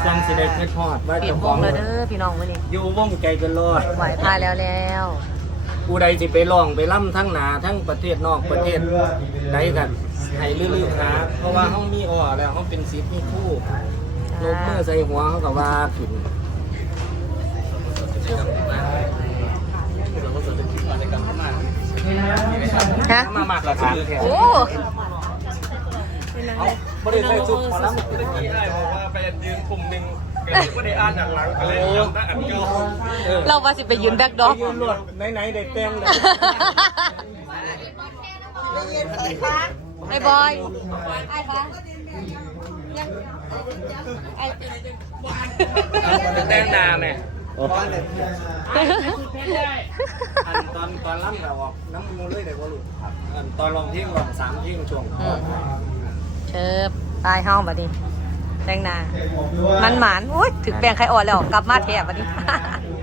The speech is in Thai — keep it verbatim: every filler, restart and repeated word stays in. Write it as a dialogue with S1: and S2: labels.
S1: จังสิได้คิดฮอดว่า
S2: เปลี่ย
S1: เจ้าน ข
S2: ว
S1: อง
S2: งแล้วเด้อพี่น้องมื้อนี้
S1: อยู่วงใจเกันรอด
S2: ไหวพาแล้วแล้ว
S1: ผู้ใดสิไปร้องไปล่ำทั้งหนาทั้งประเทศนอกประเทศใดกันให้ลือๆหาเพราะว่าเฮามีอ้อแล้วเฮาเป็นศิษย์มีครูลงมือใส่หัวเฮาก็ว่าขึ้น
S2: ฮะ
S1: มามากระทานแท้
S2: โอ้
S1: เอาบ่ได้ใส่ชุดหมอลำ
S3: เมื่อกี้ไอ้บอกว่าไปยืนกลุ่มหนึ่งก็ได้อ่านจากหลังก็เลยจำได้อันเก่า
S2: เราว่าสิไปยืนแบ็คดรอป
S1: ยืนรวดไหนๆได้เต็มเลย
S2: ไอ้บอยไอ้คะยังไอ้
S1: แต่งหน้าแม่อันตอนตอนล่ำเราออกน้ำมูเลยได้บ่ลูกครับอันตอนลองเที่ยงลองสามเที่ยงช่วง
S2: เชิบตายห้องบัดนี้แต่งหน้ามันหมานอุ้ยถึงแบ่งใครอ่อนแล้วกลับมาแถบบัดนี้